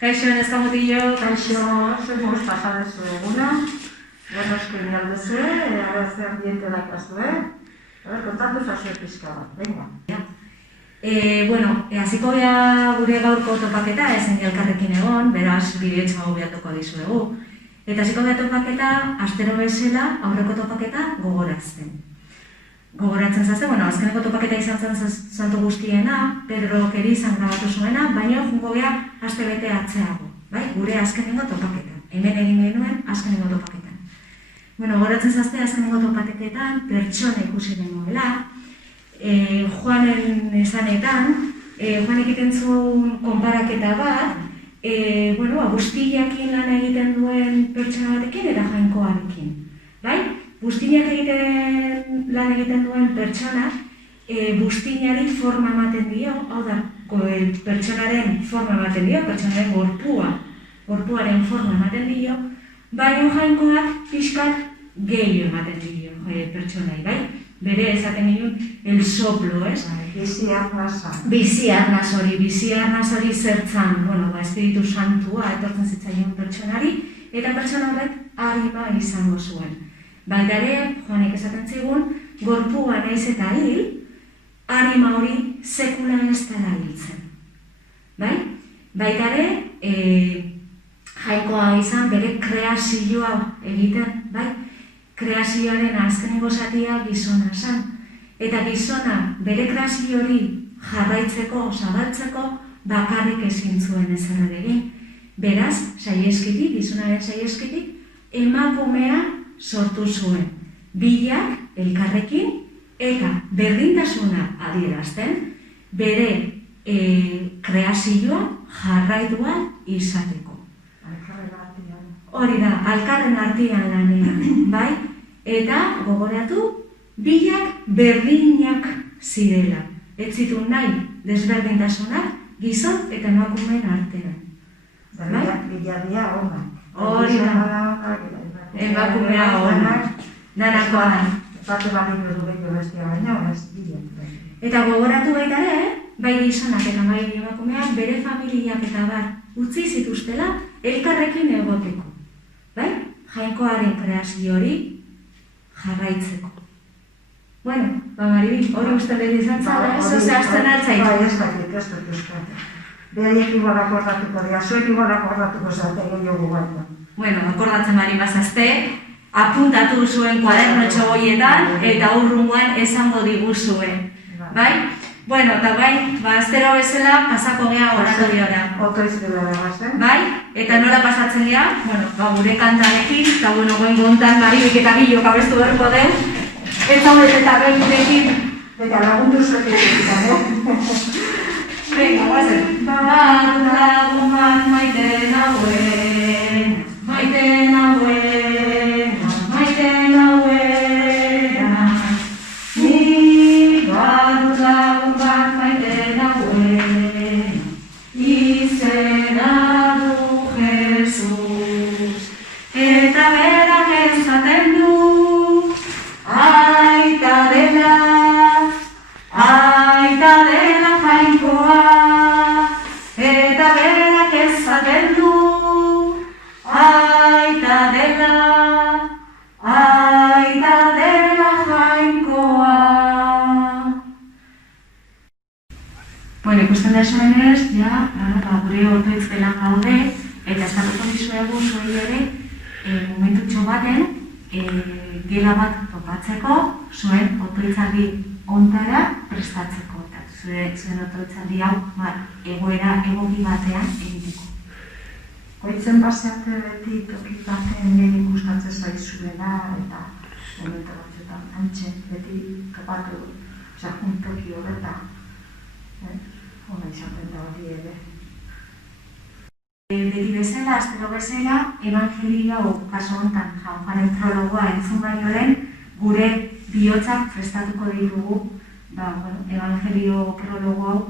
Kaixo, neska mutillo. Kaixo, zemuz pasadezu eguna, ganosko inaldezue, araze ambiente dakazue, kontatu zazue pixka bat, venga. Hasiko gea gure gaurko topaketa, ezen elkarrekin egon, beraz bideotxo hau behatuko dizuegu. Eta hasiko gea topaketa, astero bezala aurreko topaketa gogoratzen. Gogoratzen zazen, azkeneko topaketa izan zen santu guztiena, Pedro Keri izan grabatu zuena, baina jungo gea aste bete atzeago, bai? Gure azkenengo topaketa. Hemen egin genuen azkenengo topaketan. Gogoratzen zazte azkenengo topaketan pertsona ikusi genuela, Juanen esanetan, Juan egiten zuen konparaketa bat, Bustillakin lan egiten duen pertsona batekin eta Jainkoarekin, bai? Bustillak lan egiten duen pertsona, Bustillari forma ematen dio, hau da, pertsonaren forma ematen dio, pertsonaren gorpuaren forma ematen dio, baina Jainkoak pixkat gehiago ematen dio pertsonai, bai? Bere esaten ginen, el soplo, ez? Bizi arnasa. Bizi arnaz hori zertzan, Espiritu Santua etortzen zitzaion pertsonari, eta pertsona horrek arima izango zuen. Baita ere, Joanek esaten zigun, gorpua naiz eta hil, arima hori sekula ez dela hiltzen. Bai? Baita ere, Jainkoa izan bere kreazioa egiten, bai? Kreazioaren azkenengo zatia gizona zen. Eta gizona bere kreazio hori jarraitzeko, zabaltzeko, bakarrik ezin zuen ezer egin. Beraz, gizonaren saieskitik, emakumea sortu zuen. Bilak elkarrekin eta berdintasuna adierazten bere kreazioa jarraitua izateko. Hori da, alkarren artean lanean, bai? Eta, gogoratu, bilak berdinak zirela. Ez zituen nahi desberdintasunak gizon eta emakumeen artean. Biladia honak. Hori da, emakumea honak, danakoa da. Bate barik edo behiko bestia baina, ez bilak. Eta gogoratu baita ere, bai gizonak eta bai emakumeak bere familiak eta bar utzi zituztela elkarrekin egoteko. Bai? Jainkoaren kreazio hori jarraitzeko. Maribi, hori uste lehen izan zara, ez zehazten altzaitu. Bai, ez dakit, ez dut euskatu. Behaiek igual akordatuko dira, zuek igual akordatuko zate gehiago baina. Akordatzen bari bazazte, apuntatu zuen kuadernotxo goietan eta urrungoan esango diguzue. Bai? Eta bai, astero bezala pasako gea oratoriora. Otoiz dela begazen. Bai? Eta nola pasatzen gea? Gure kantarekin, eta goen gontan Maribik eta Bilok abestu berko deu. Eta horret eta behirekin. Eta lagundu zuek egin. Venga, guazen. Bat lagun bat maite nauen, maite nauen, maite nauena. Nik bat lagun bat maite nauen, izena du Jesus. Eta berak esaten du, aita dela Jainkoa. Eta berak esaten du, aita dela Jainkoa. Ikusten da zuenez, gure ortoitz gelan gaude, eta eskatuko dizuegu zuei ere, momentutxo baten, gela bat topatzeko, zuen ortoitzaldi ontara prestatzeko. Zuen ortoitzaldi hau, egoera egoki batean egiteko. Koitzen baseate beti toki baten geni gustatzen zaizuela eta momentu batzuetan antxe beti topatu juntoki horretan. Hona izaten da hori ere. Beti bezala, astero bezala, evangelio kaso honetan Jaunjaren prologoa entzun baino lehen, gure bihotzak prestatuko ditugu evangelio prologo hau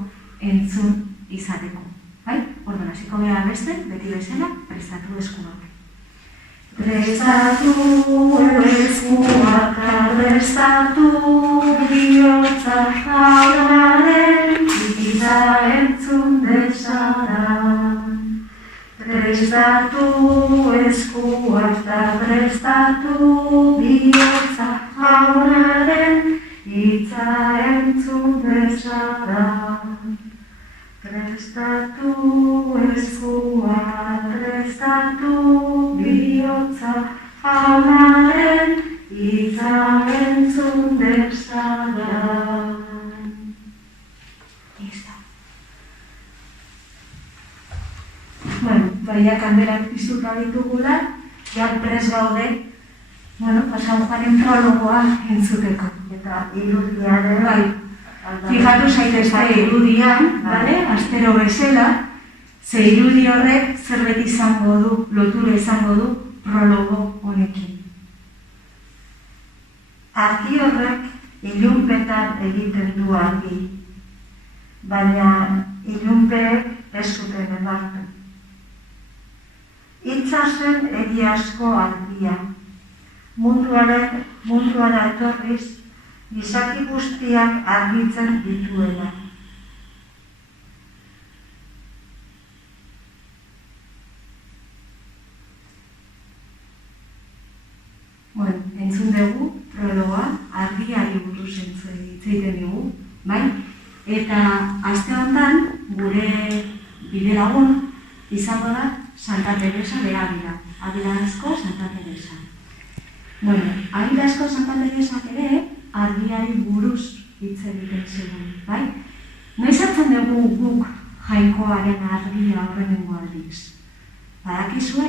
entzun izateko. Bai? Hasiko gara beste, beti bezala, prestatu eskuak. Prestatu eskuak, prestatu bihotza jaunaren, Iza entzun dezadan, jaunaren hitza entzun dezadan. Prestatu eskua, prestatu bihotza, jaunaren hitza entzun dezadan. Bueno, baina kanderak piztuta ditugula, ja prest gaude, San Juanen prologoa entzuteko. Eta irudiaren... Bai, fijatu zaitezte irudian, astero bezala, ze irudi horrek zerbait izango du, lotura izango du prologo honekin. Argi horrek ilunpetan egiten du argi, baina ilunpeek ez zuten edartu. Itzazen egiazko argia, munduara etorriz, gizaki guztiak argitzen dituela. Bueno, entzun dugu, prologoa, argiari buruz egiten dugu, bai? Eta aste honetan, gure bidelagun izango da Santa Teresa de Ávila, Avilasko Santa Teresa. Bueno, Avilasko Santa Teresak ere argiari buruz hitz egiten zigun, bai? Noiz hartzen dugu guk Jainkoaren argia horrenengo aldiz? Badakizue?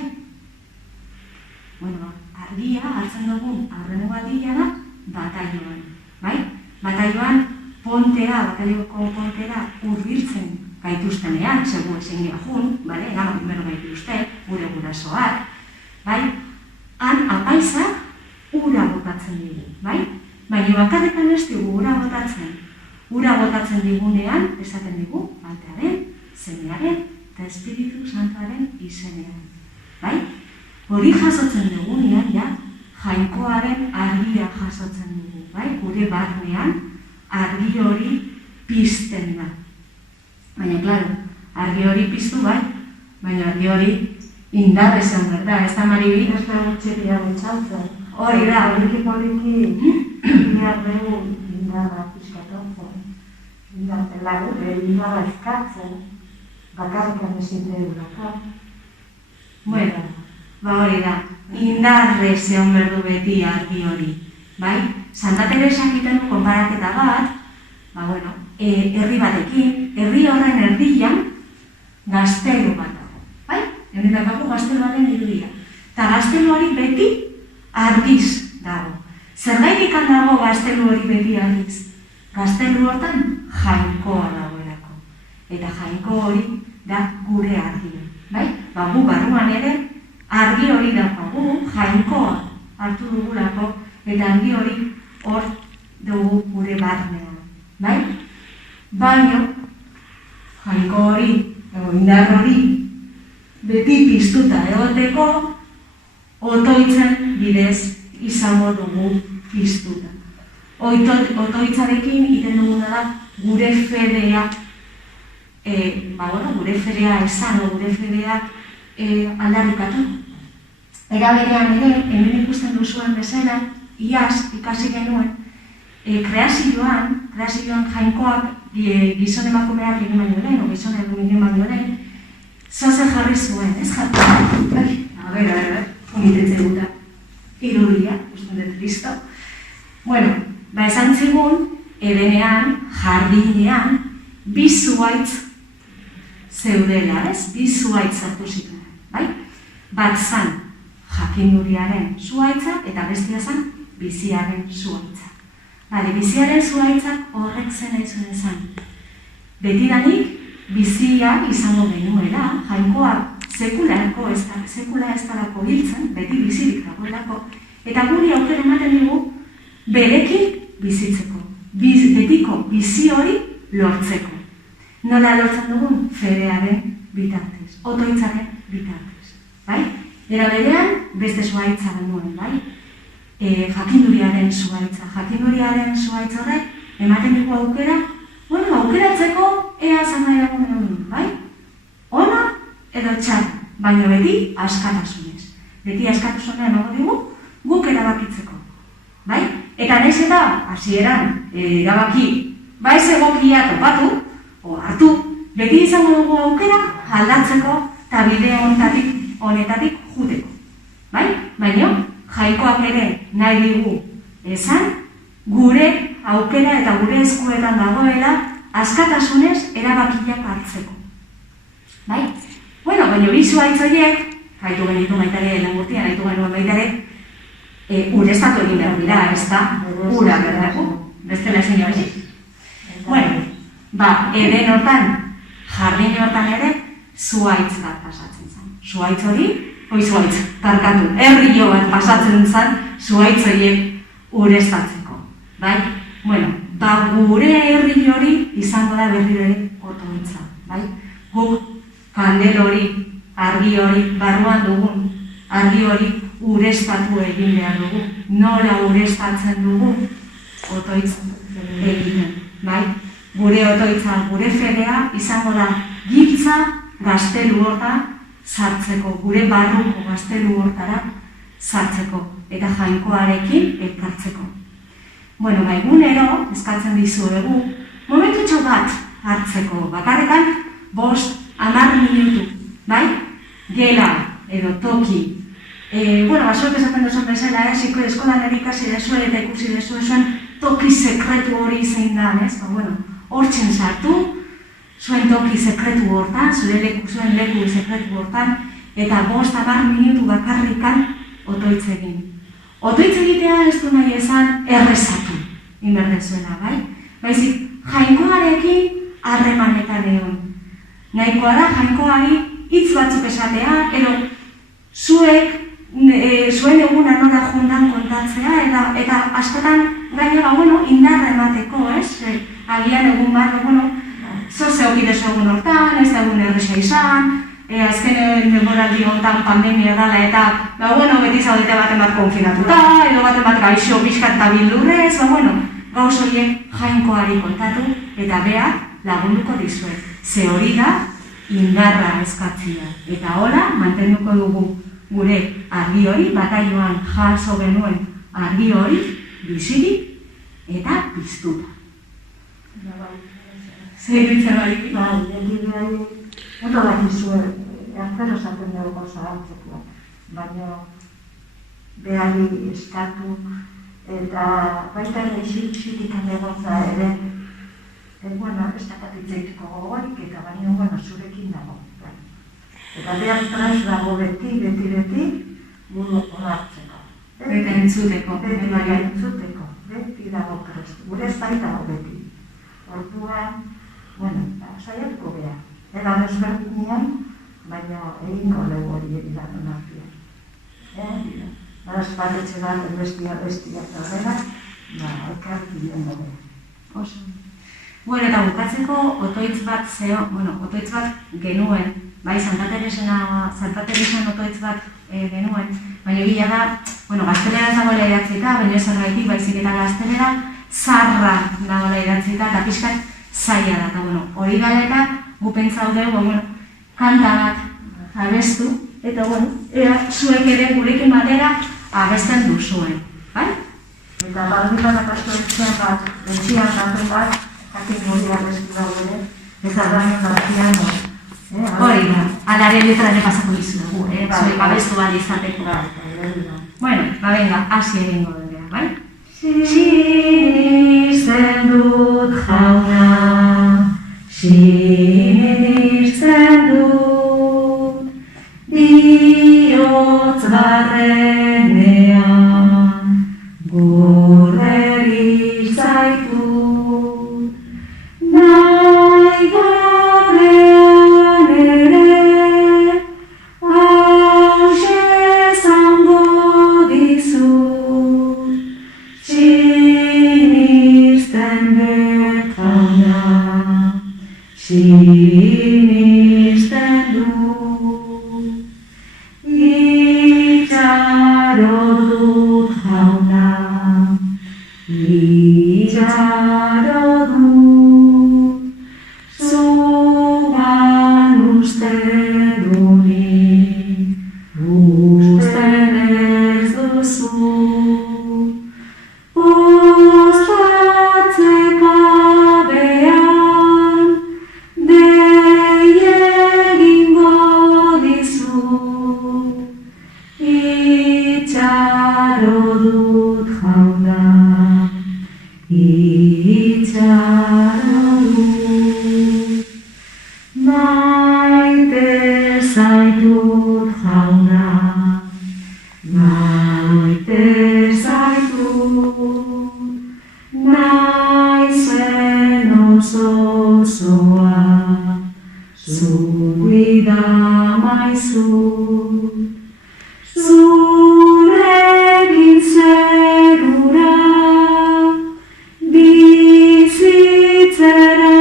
Bueno, argia hartzen dugu horrenengo aldia da bataioan, bai? Bataioan bataioko pontera hurbiltzen gaituztenean, segun ezin jun, eraman primero gaituzte, gure gurasoak, bai? Han apaisak ura botatzen digu, bai? Baina bakarrekan ez digu ura botatzen. Ura botatzen digunean, esaten digu, Atearen, Semearen eta Espiritu Santuaren izenean, bai? Hori jasotzen dugunean, ja, Jainkoaren argia jasotzen dugu, bai? Gure barnean argi hori pizten da. Baina, klaro, argi hori piztu bai, baina argi hori indarra izan berda, ez da Maribi? Ez da gutxeria betxautzen. Hori da. Poliki indarreu indarra pizkatotzen. Indarra eskatzen, bakarrikan ezin deurako. Bueno, hori da, indarre zeon berdu beti argi hori, bai? Santa Teresa egiten du konparaketa bat, herri batekin, herri horren erdian gaztelu bat dago, bai? Hemen dakago gazteluaren irudia. Eta gaztelu hori beti argiz dago. Zergaitik dago gaztelu hori beti argiz? Gaztelu hortan Jainkoa dagoelako. Eta Jainko hori da gure argia, bai? Gu barruan ere argi hori daukagu, Jainkoa hartu dugulako, eta argi hori hor dugu gure barnean, bai? Baina, Jainko hori, indar hori, beti piztuta egoteko, otoitzen bidez izango dugu piztuta. Otoitzarekin iten duguna da gure fedea, gure fedea esan, gure fedea aldarrikatu. Era berean ere, hemen ikusten duzuen bezala, iaz ikasi genuen, kreazioan Jainkoak gizon emakumeak egin baino lehen, gizon egin baino lehen, zazen jarri zuen, ez jarri? A ber, unitetzen guta, irudia, usten dut listo. Bueno, esan zigun, edenean, jardinean, bi zuhaitz zeudela, ez? Bi zuhaitz hartu zituen, bai? Bat zan, jakinduriaren zuhaitza, eta bestia zan, biziaren zuhaitza. Biziaren zuhaitzak horrek zen ezuen zan. Betidanik, bizia izango genuela, Jainkoa sekula ez dalako hiltzen, beti bizirik dagoelako, eta guri aukera ematen digu, berekin bizitzeko, betiko bizi hori lortzeko. Nola lortzen dugun? Fedearen bitartez, otoitzaren bitartez, bai? Era berean, beste zuhaitza genuen, bai? Jakinduriaren zuhaitza. Jakinduriaren zuhaitza horrek, ematen dugu aukera, aukeratzeko ea zan nahi dagoen bai? Ona edo txarra, baina beti askatasunez. Beti askatasunean nago dugu, guk erabakitzeko, bai? Eta nahiz eta hasieran erabaki ba ez egokia topatu, o hartu, beti izango dugu aukera aldatzeko eta bide honetatik juteko. Bai? Baina, Jainkoak ere nahi digu esan, gure aukera eta gure eskuetan dagoela askatasunez erabakiak hartzeko. Bai? Bueno, baina bi zuhaitz horiek, haitu genitu baitare langurtian, haitu genuen baitare, ureztatu egin behar dira, ez da? Ura berdago, bestela ezin hori. Bueno, eden hortan, jardin hortan ere, zuhaitz bat pasatzen zen. Zuhaitz hori, zuhaitz, tarkatu, herrio bat pasatzen zen, zuhaitz horiek ureztatzeko. Bai? Bueno, gure herri hori izango da berri ere otoitza. Bai? Guk kandel hori, argi hori, barruan dugun, argi hori ureztatu egin behar dugu. Nola ureztatzen dugu? Otoitza eginen. Bai? Gure otoitza, gure fedea izango da giltza gaztelu hortan sartzeko, gure barruko gaztelu hortara sartzeko eta Jainkoarekin elkartzeko. Bueno, egunero eskatzen dizuegu momentutxo bat hartzeko, bakarrekan 5-10 minutu, bai? Gela edo toki. Zuek esaten duzun bezala, eskolan erikasi dezue eta ikusi dezue zuen toki sekretu hori zein da, ez? Hortzen sartu, zuen toki sekretu hortan, zuen leku sekretu hortan, eta 5-10 minutu bakarrikan otoitz egin. Otoitz egitea ez du nahi esan errezatu, inberdezuela, bai? Baizik, Jainkoarekin harremanetan egon. Nahikoa da, Jainkoari hitz batzuk esatea, edo zuen eguna nola jundan kontatzea, eta askotan gainera, indarra emateko, ez? Agian egun bat, zozeoki dezu egun hortan, ez da egun erresa izan, azken denboraldi hontan pandemia dala eta, beti zaudete baten bat konfinatuta, edo baten bat gaixo pixkat eta bildurrez, gauz horiek Jainkoari kontatu eta behar lagunduko dizuet. Ze hori da, indarra eskatzia. Eta hola, mantenduko dugu gure argi hori, bataioan jaso genuen argi hori, bizirik eta piztuta. Zer ditzen hori? Oto dakizue, aztero esaten dugu gauza hartzeko, baina behari eskatu eta baita ere xitikan egotza ere, ez dakatitzeitiko gogorik eta baina zurekin dago. Eta behar traz dago beti, buru onartzeko. Eta entzuteko. Beti dago prest, gure ez baita beti. Orduan, saiatuko behar. Eta desberdinean, baina egingo lego hori egidan onartia. Espatetxe bat, bestiak eta horrela, ekarri dengo behar. Bueno, eta bukatzeko otoitz bat genuen, bai, Santa Teresan otoitz bat genuen, baina egia da, gaztelera ez dagoela idatzita, baina ez erraitik, baizik eta gaztelera zarra dagoela idatzita, eta pixkat zaila da, eta hori gala eta gu pentsau dugu, kanta bat abestu, eta ea zuek ere gurekin batera abesten duzuen, bai? Eta barbitan akastu etxean bat, etxian kanten bat, jakin hori abestu dago ere, ez arrainen bat piano. Hori da, alare letra ere pasako dizu dugu, zuek abestu bat izateko. Bueno, venga, hasi egingo dugu, bai? Sinesten dut jauna, sinesten dut, bihotz barrenean, gorderi zaitut, nahi gabean ere, hauxe zango dizut, sinisten dut jauna, sinisten dut, itxaro dut jauna, itxaro dut, zugan uste dunik, usten ez duzu, itxaron. Maite zaitut jauna, maite zaitut, naizen osoa, zuida maizu. Zurekin zerura, bizitzera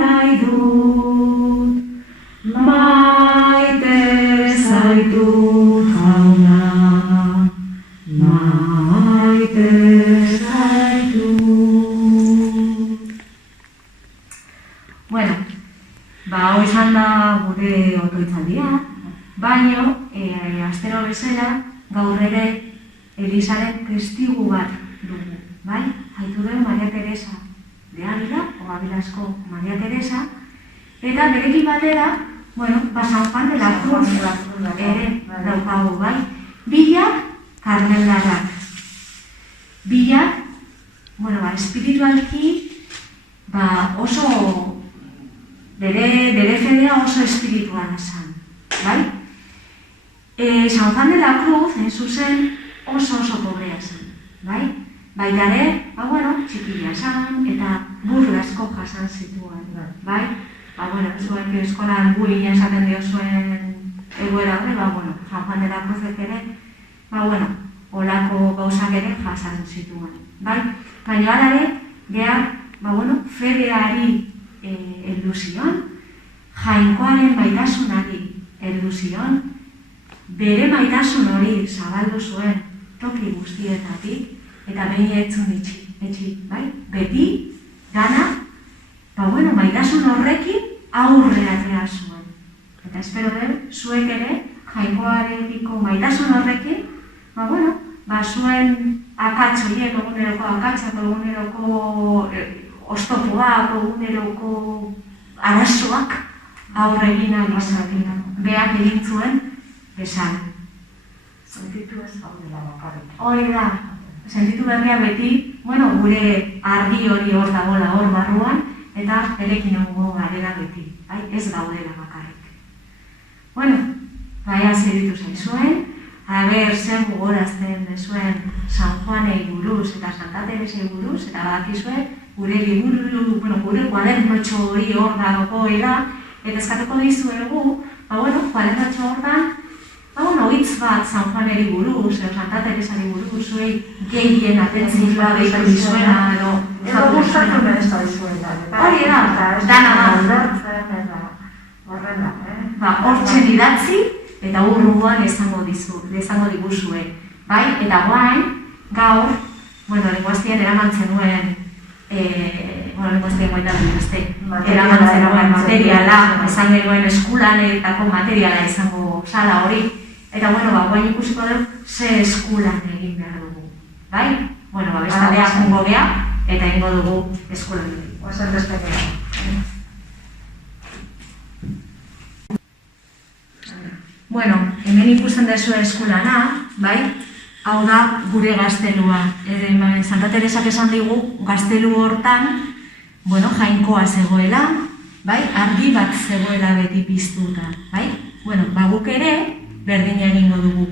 nahi dut, maite zaitut jauna, maite zaitut. Bueno, hau izan da gure otoitzaldia, baino, astero bezala, gaur ere Elisaren testigu bat dugu, bai? Haitu den Maria Teresa de Ávila, o Avilasko Maria Teresa, eta berekin batera, bueno, San Juan de la Cruz ere daukagu, bai? Bilak karmelarrak. Bilak, bueno, espiritualki, oso, bere fedea oso espirituala zen, bai? San Juan de la Cruz, zuzen, oso pobrea zen, bai? Baita ere, txikila zen, eta burla asko jasan zituen, bai? Zuen eskolan guri esaten dio zuen egoera hori, San Juan de la Cruzek ere, olako gauzak ere jasan zituen, bai? Baina alare, gehar, fedeari heldu zion, jainkoaren maitasunari heldu zion, bere maitasun hori zabaldu zuen toki guztietatik, eta behin etzun etxi, bai? Beti, gana, maitasun horrekin aurrera atera zuen. Eta espero den, zuek ere, jainkoarekiko maitasun horrekin, zuen akatz horiek, eguneroko akatzak, eguneroko oztopoak, eguneroko arazoak aurregin alizatik. Beak egin zuen, bezala. Sentitu ez gaudela bakarrik. Hori da, sentitu berria beti, gure argi hori hor dagoela hor barruan, eta erekin egongo garela beti, ez gaudela bakarrik. Baina zeritu zaizuen, zer gogorazten zuen San Juanei buruz eta Santa Teresei buruz, eta badakizue, gure liburu, gure kuadernotxo hori hor dagoela, eta eskatuko dizuegu, kuadernotxo hortan, hitz bat San Juaneri buruz, edo Santa Teresari buruz, zuei gehien atentzioa deitu dizuena, edo gustatu ez da dizuena. Hori da, dana da. Hortzen idatzi, eta urruan esango diguzue. Bai, eta guain, gaur, lenguaztien eramantzen nuen, lenguaztien goita dut, eramantzen nuen materiala, esan genuen eskulanetako materiala izango sala hori, eta guain ikusiko dut, ze eskulan egin behar dugu. Bai? Bestalea jungo geha, eta egingo dugu eskulan egin. Oazen despegia. Hemen ikusten dezu eskulana, bai? Hau da gure gaztelua. Santa Teresak esan digu gaztelu hortan, jainkoa zegoela, bai? Argi bat zegoela beti piztuta, bai? Guk ere berdin egingo dugu.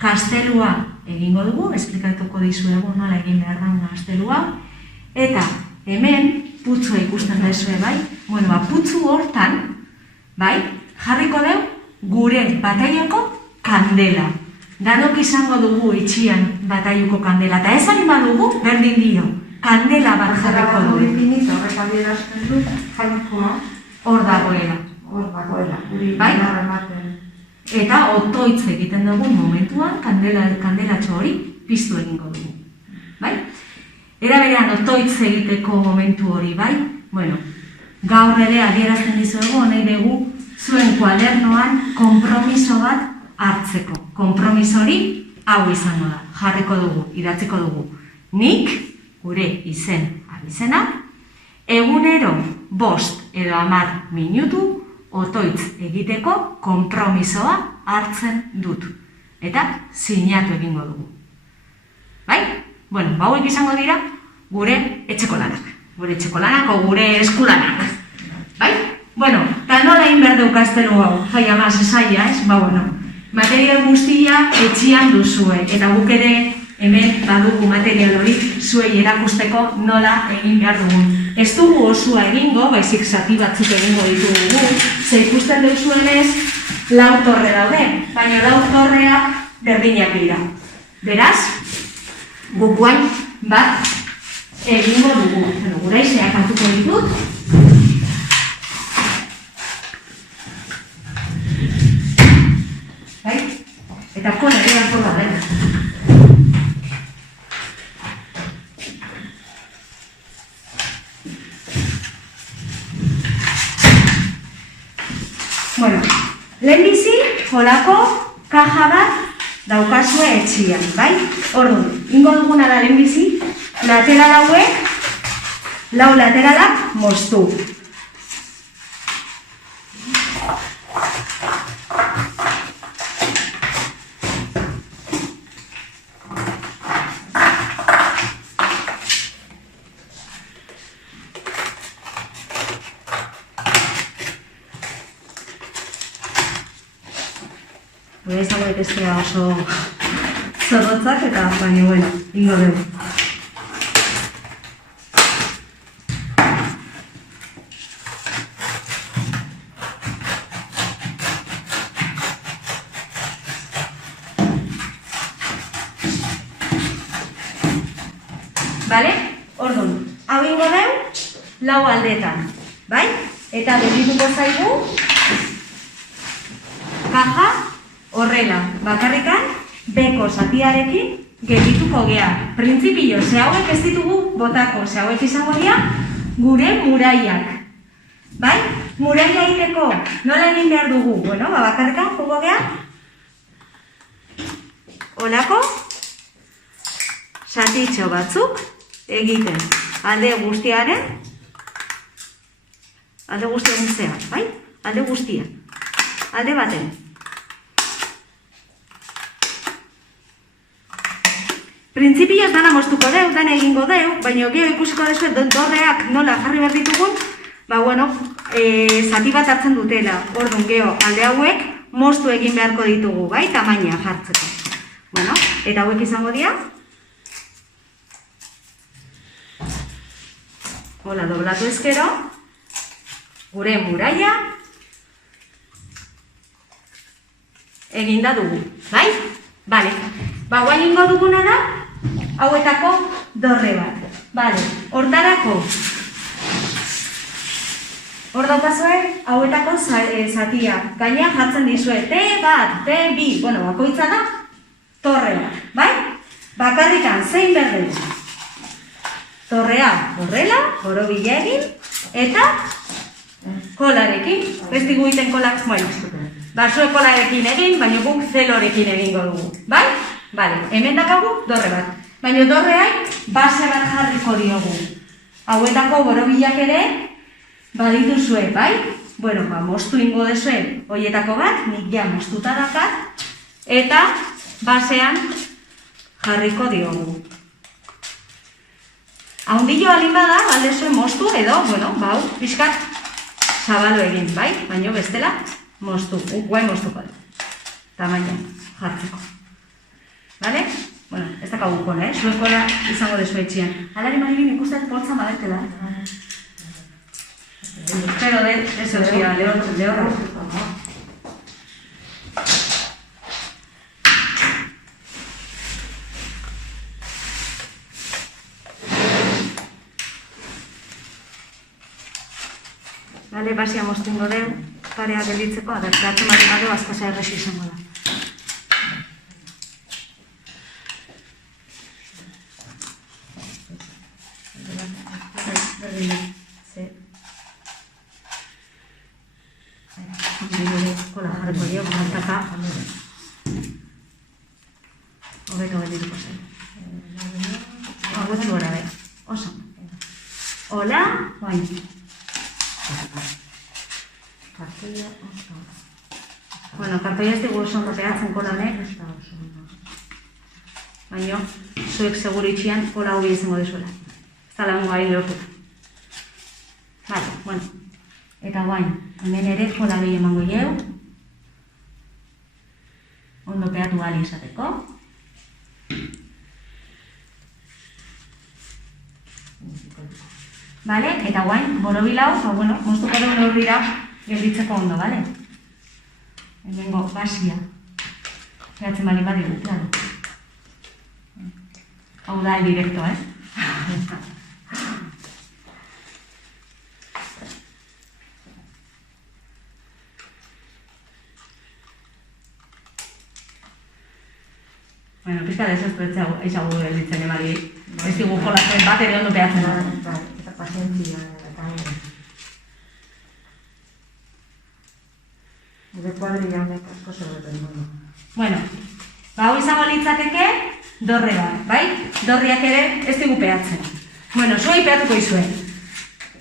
Gaztelua egingo dugu, esplikatuko dizuegu nola egin behar da gaztelua. Eta hemen putzua ikusten dezue, bai? Putzu hortan, bai? Jarriko dugu gure bataiako kandela. Danok izango dugu itxian bataiuko kandela. Eta ez hain badugu, berdin dio. Kandela bat jarriko dugu. Horrek adierazten dut, jainkoa. Hor dagoela. Hor dagoela. Bai? Eta otoitz egiten dugu momentuan kandelatxo hori piztu egingo dugu. Bai? Era berean otoitz egiteko momentu hori, bai? Gaur ere adierazten dizuegu, nahi dugu zuen kuadernoan konpromiso bat hartzeko. Konpromiso hori hau izango da. Jarriko dugu, idatziko dugu. Nik, gure izen abizena, egunero 5 edo 10 minutu otoitz egiteko konpromisoa hartzen dut. Eta sinatu egingo dugu. Bai? Hauek izango dira gure etxeko lanak. Gure etxeko lanak o gure eskulanak. Bai? Bueno, eta nola egin behar deu gaztelu hau? Jai, ama, zezaia, ez? Ba, bueno, material guztia etxian duzue, eta guk ere hemen badugu material hori zuei erakusteko nola egin behar dugun. Ez dugu osua egingo, baizik zati batzuk egingo ditugu, ze ikusten deuzuenez, 4 torre daude, baina 4 torreak berdinak dira. Beraz, guk guain bat egingo dugu. Gura izeak hartuko ditut. Bai? Eta kon ere hartu da dena. Bueno, lehenbizi, holako kaja bat daukazue etxian, bai? Orduan, ingo duguna da lehenbizi, lateral hauek, 4 lateralak moztu. Gure izango daitezkea oso zorrotzak eta baina, bueno, ingo dugu. Bale? Orduan, hau ingo dugu 4 aldeetan, bai? Eta geldituko zaigu kaja horrela, bakarrikan, beko zatiarekin geldituko gea. Printzipio, ze hauek ez ditugu botako, ze hauek izango dira gure muraiak. Bai? Muraia egiteko nola egin behar dugu? Bueno, bakarrikan jugo gea. Olako zatitxo batzuk egiten. Alde guztiaren zehar, bai? Alde guztian. Alde baten. Printzipioz dana moztuko deu, dana egingo deu, baina geho ikusiko dezu dorreak nola jarri behar ditugun, ba, bueno, zati bat hartzen dutela. Orduan, geho, alde hauek moztu egin beharko ditugu, bai, tamaina jartzeko. Bueno, eta hauek izango dira. Hola, doblatu ezkero, gure muraia eginda dugu, bai? Bale, ba, guain ingo duguna da, hauetako dorre bat. Bale, hortarako, hor daukazue, hauetako zatia. Gaina jartzen dizue, T1, T2, bueno, bakoitza da, torre bat, bai? Bakarrikan, zein berdeu. Torrea horrela, borobila egin, eta kolarekin. Besti gu egiten kolak, bueno, basue kolarekin egin, baina guk zelorekin egingo dugu, bai? Bale, hemen dakagu dorre bat. Baina dorreai base bat jarriko diogu. Hauetako borobilak ere badituzue, bai? Bueno, ba, moztu ingo dezue hoietako bat, nik ja moztuta dakat, eta basean jarriko diogu. Haundillo alin bada, baldezue moztu edo, bueno, bau, pixkat zabalo egin, bai? Baina bestela, moztu, guai moztuko da. Tamaina jartzeko. Bale? Bueno, ez dakagu kona, zuekola izango dezu etxian. Alari maribin ikustet poltza badetela. Pero de, eso zia, lehorra. Bale, basia moztu ingo deu, parea gelditzeko, adartatu marimado, azkasa erresi izango da. Kola jarriko dio, gomartaka. Hobeto geldituko zen. Hauetzu gora, oso. Hola, guain. Bueno, kartoia ez dugu oso ondo pegatzen kola honek. Baina, zuek seguru itxian kola hobi izango dezuela. zala guain lortuta. Vale, bueno. Eta guain, hemen ere kola gehi emango jau. Ondo peatu gali izateko. Vale, eta guain, borobilau, bueno, moztuko dugu neurrira gelditzeko ondo, vale? Hemengo basia. Gehatzen bali badigu, claro. Hau da, directo, Bueno, pizka desesperetzea eizagu gelditzen emari. Ez digu jolazen bat ere ondo behatzen da. Eta pazientzia, eta Gure kuadrilla honek asko zerbeten dugu. Bueno, hau izango litzateke dorre bat, bai? Dorriak ere ez digu pehatzen. Bueno, zuei peatuko izue.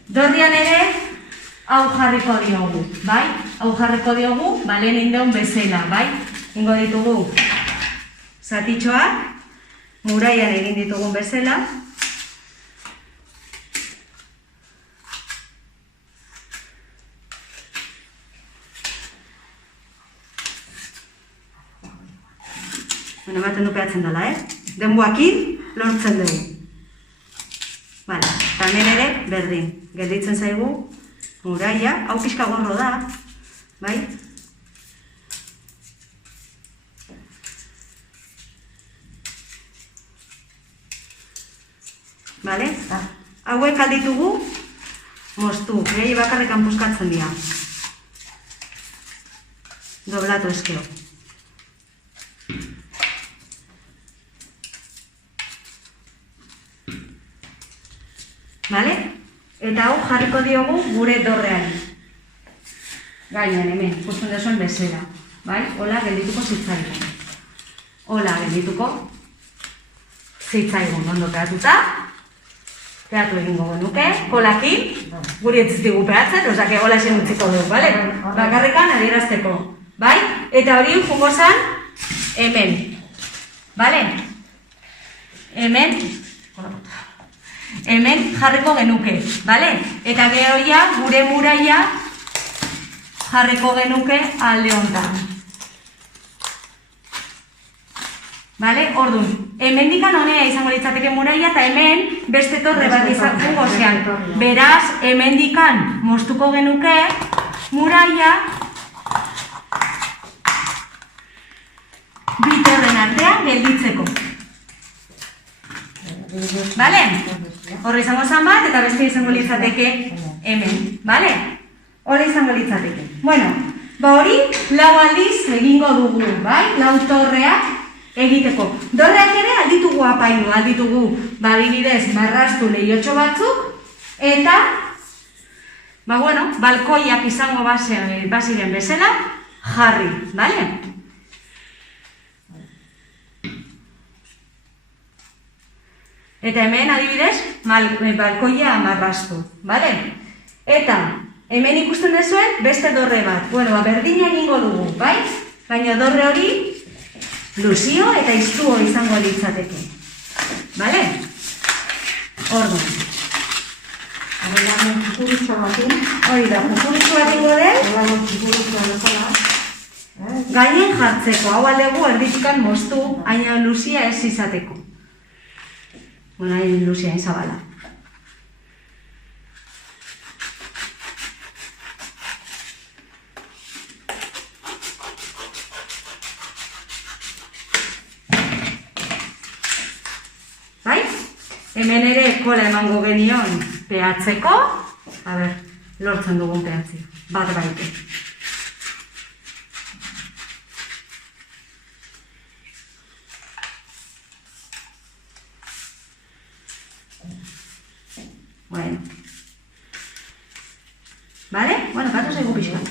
Dorrian ere hau jarriko diogu, bai? Hau jarriko diogu, lehen indeun bezala, bai? Ingo ditugu zatitxoak, muraian egin ditugun bezala. Bueno, ematen du pehatzen dela, Denboakin lortzen dugu. Vale, eta hemen ere berdin. Gelditzen zaigu muraia, hau pixka gorro da, bai? Vale? Hauek alditugu moztu, gehi bakarrekan puskatzen dira. Doblatu eskeo. Vale? Eta hau jarriko diogu gure dorreari. Gainean hemen, ikusten duzuen bezala. Bai? Hola geldituko zitzaigun. Hola geldituko zitzaigun. Ondo peatuta. Peatu egingo genuke. Kolakin. Guri ez digu peatzen, osake hola esan utziko dugu, bale? Bakarrikan adierazteko. Bai? Eta hori jungo zan hemen. Bale? Hemen jarriko genuke, bale? Eta gero ja, gure muraia jarriko genuke alde hontan. Bale? Orduan, hemendikan honea izango litzateke muraia eta hemen beste torre bat izango zean. Beraz, hemendikan moztuko genuke muraia bi torren artean gelditzeko. Bale? Horre izango zan bat eta beste izango litzateke hemen, bale? Horre izango litzateke. Bueno, hori lau aldiz egingo dugu, bai? Lau torreak egiteko. Dorreak ere alditugu apaindu, alditugu adibidez marrastu lehiotxo batzuk eta balkoiak izango baziren bezala jarri, bale? Eta hemen adibidez, balkoia marrastu, bale? Eta hemen ikusten duzuen beste dorre bat. Bueno, berdina egingo dugu, bai? Baina dorre hori luzio eta iztuo izango litzateke. Bale? Orduan. Hori da, kukurutxo batin. Hori da, kukurutxo batin godel. Gainen jartzeko, hau aldegu erditikan moztu, haina luzia ez izateko. Bueno, hain luzia izabala. Bai? Hemen ere kola emango genion pehatzeko. A ber, lortzen dugun pehatzi. Bat baite. Bueno. Bale? Bueno, katu zaigu pixkat.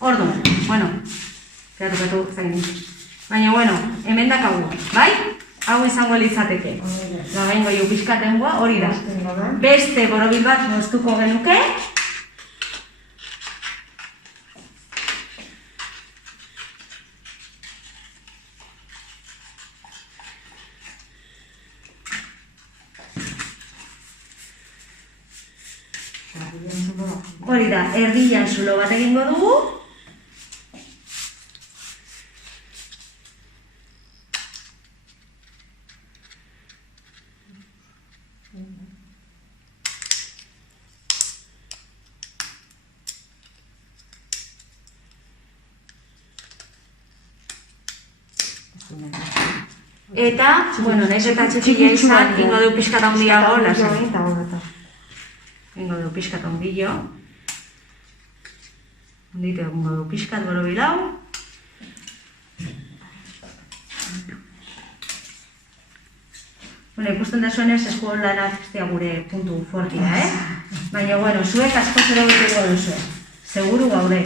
Orduan, bueno. Katu, zain. Baina, bueno, hemen dakagu, bai? Hau izango litzateke. Gaingo jo pixkaten goa, hori da. Beste borobil bat moztuko genuke. Hori da, erdian zulo bat egingo dugu. Eta, bueno, nahiz eta txikia izan, ingo du pixkat handiago, lasai. Ingo du pixkat handio. Handitu ingo du pixkat boro bilau. Bueno, ikusten da zuen ez eskuon lanak gure puntu fortia, Baina, bueno, zuek asko zero betuko duzu. Seguru gaude.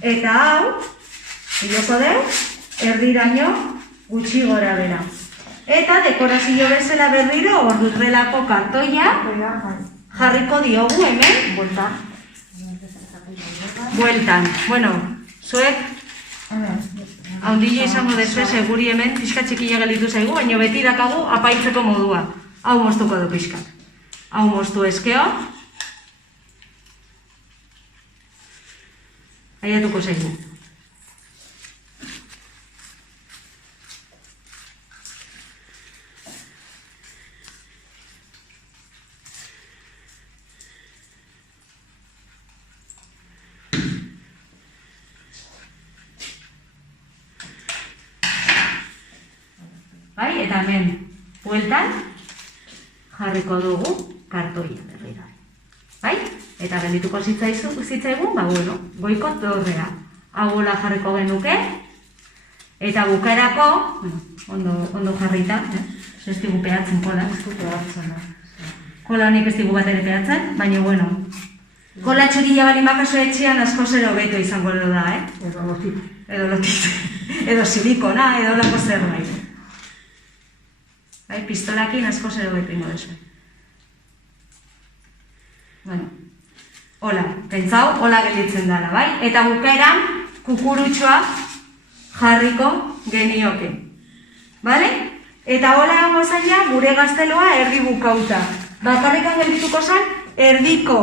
Eta hau, hiloko deu, erdiraino gutxi gora bera. Eta dekorazio bezala berriro ordurrelako kartoia jarriko diogu hemen. Bueltan. Bueno, zuek haundile izango dezue seguri hemen pixka txikila gelitu zaigu, baina beti dakagu apaitzeko modua. Hau moztuko du pixka. Hau moztu eskeo. Aiatuko zaigu. Bai, eta hemen bueltan jarriko dugu kartoia berriro. Bai? Eta geldituko zitzaigun, bueno, goiko dorrea. Hau bola jarriko genuke. Eta bukaerako, ondo jarrita, ez digu peatzen kola. Kola honik ez digu bat ere peatzen, baina, bueno. Kola txurila bali makaso etxean asko zero beto izango da, Edo lotit. Edo lotit. Edo silikona, edo lako zerbait. Bai, pistolakin asko zero beto ingo desu. Bueno. Hola, pentsau, hola gelditzen dela, bai? Eta bukaeran kukurutxoa jarriko genioke. Bale? Eta hola hango zaila gure gazteloa erdi bukauta. Bakarrikan geldituko zen, erdiko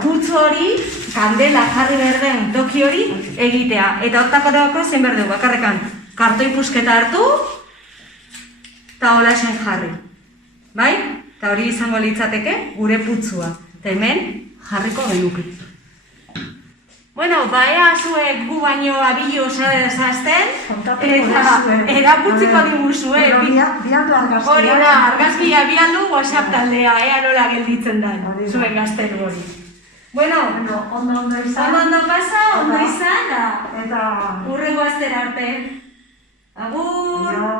putzu hori, kandela jarri berden toki hori egitea. Eta hortako dago zein berdeu, bakarrikan kartoi pusketa hartu, eta hola esen jarri. Bai? Eta hori izango litzateke gure putzua. Eta hemen, jarriko genuke. Bueno, baea zuek gu baino abillo osazten, eta eraputziko diguzue. Hori da, argazkia bialdu WhatsApp taldea, nola gelditzen da, zuen gazten hori. Bueno, ondo pasa, ondo izan, eta urrengo aztera arte. Agur!